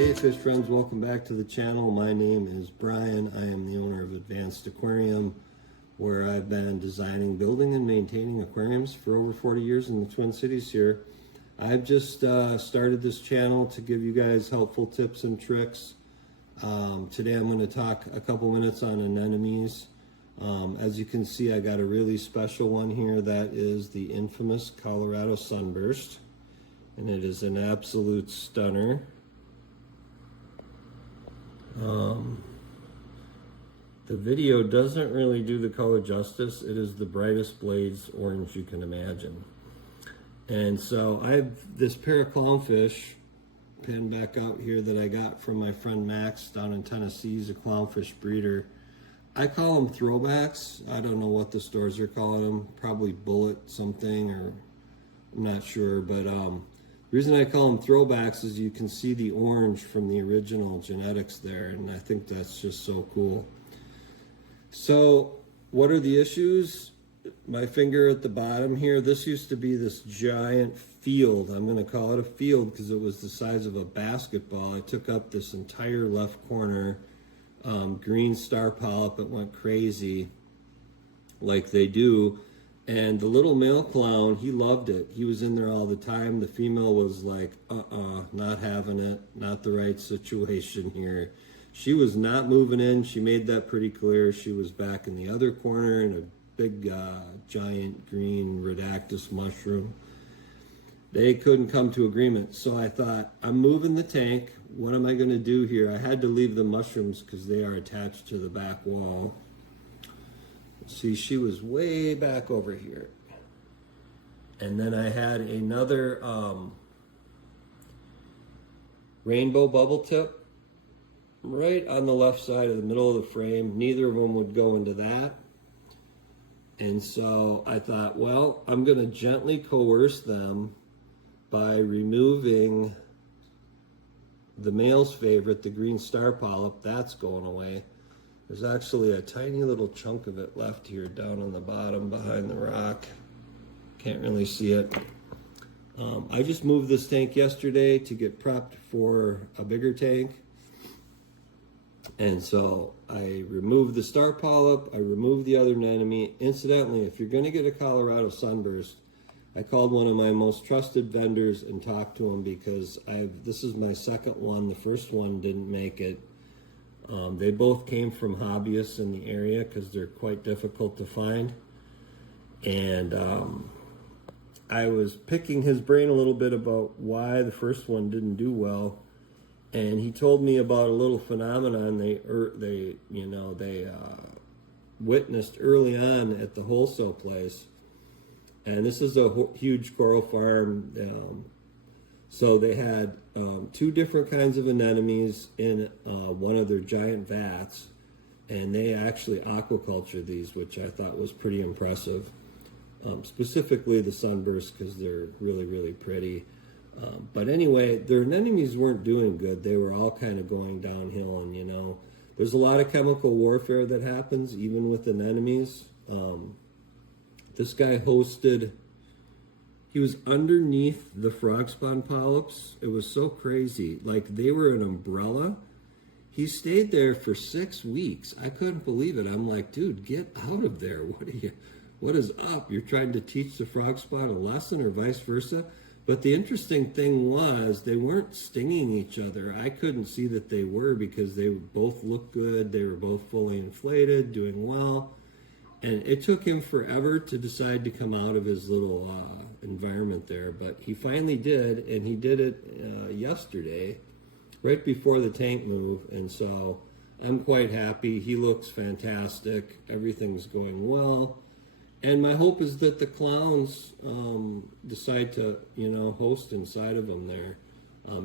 Hey fish friends, welcome back to the channel. My name is Brian. I am the owner of Advanced Aquarium, where I've been designing, building, and maintaining aquariums for over 40 years in the Twin Cities here. I've just started this channel to give you guys helpful tips and tricks. Today I'm going to talk a couple minutes on anemones. As you can see, I got a really special one here. That is the infamous Colorado Sunburst, and it is an absolute stunner. The video doesn't really do the color justice. It is the brightest blades orange you can imagine. And so I have this pair of clownfish pinned back out here that I got from my friend Max down in Tennessee. He's a clownfish breeder. I call them throwbacks. I don't know what the stores are calling them. Probably bullet something, or I'm not sure. But the reason I call them throwbacks is you can see the orange from the original genetics there, and I think that's just so cool. So what are the issues? My finger at the bottom here, this used to be this giant field. I'm going to call it a field because it was the size of a basketball. I took up this entire left corner. Green star polyp, it went crazy like they do. And the little male clown, he loved it. He was in there all the time. The female was like, not having it, not the right situation here. She was not moving in. She made that pretty clear. She was back in the other corner in a big, giant green Rhodactis mushroom. They couldn't come to agreement. So I thought, I'm moving the tank. What am I going to do here? I had to leave the mushrooms because they are attached to the back wall. See, she was way back over here. And then I had another rainbow bubble tip right on the left side of the middle of the frame. Neither of them would go into that. And so I thought, well, I'm going to gently coerce them by removing the male's favorite, the green star polyp. That's going away. There's actually a tiny little chunk of it left here down on the bottom behind the rock. Can't really see it. I just moved this tank yesterday to get prepped for a bigger tank. And so I removed the star polyp, I removed the other anemone. Incidentally, if you're going to get a Colorado Sunburst, I called one of my most trusted vendors and talked to him because this is my second one. The first one didn't make it. They both came from hobbyists in the area because they're quite difficult to find. And I was picking his brain a little bit about why the first one didn't do well. And he told me about a little phenomenon they witnessed early on at the wholesale place. And this is a huge coral farm. So they had two different kinds of anemones in one of their giant vats. And they actually aquaculture these, which I thought was pretty impressive. Specifically the Sunburst, because they're really, really pretty. But anyway, their anemones weren't doing good. They were all kind of going downhill, and there's a lot of chemical warfare that happens even with anemones. This guy he was underneath the frog spawn polyps. It was so crazy. Like they were an umbrella. He stayed there for 6 weeks. I couldn't believe it. I'm like, dude, get out of there. What is up? You're trying to teach the frog spawn a lesson or vice versa? But the interesting thing was they weren't stinging each other. I couldn't see that they were because they both looked good. They were both fully inflated, doing well. And it took him forever to decide to come out of his little environment there. But he finally did, and he did it yesterday, right before the tank move. And so I'm quite happy. He looks fantastic. Everything's going well. And my hope is that the clowns decide to, host inside of him there.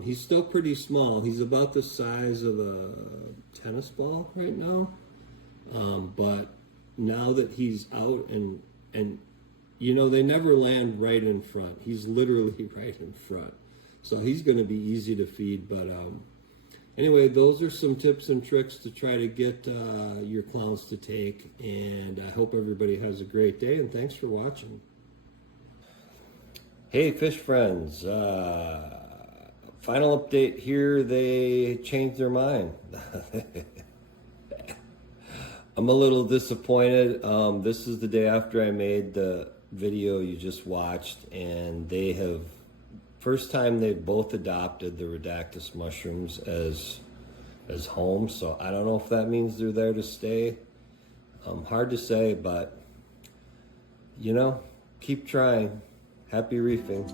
He's still pretty small. He's about the size of a tennis ball right now. But now that he's out and they never land right in front. He's literally right in front. So he's going to be easy to feed. But anyway, those are some tips and tricks to try to get your clowns to take. And I hope everybody has a great day, and thanks for watching. Hey, fish friends. final update here, they changed their mind. I'm a little disappointed. This is the day after I made the video you just watched, and they have, first time they've both adopted the Rhodactis mushrooms as home. So I don't know if that means they're there to stay. Hard to say, but you know, keep trying. Happy reefing.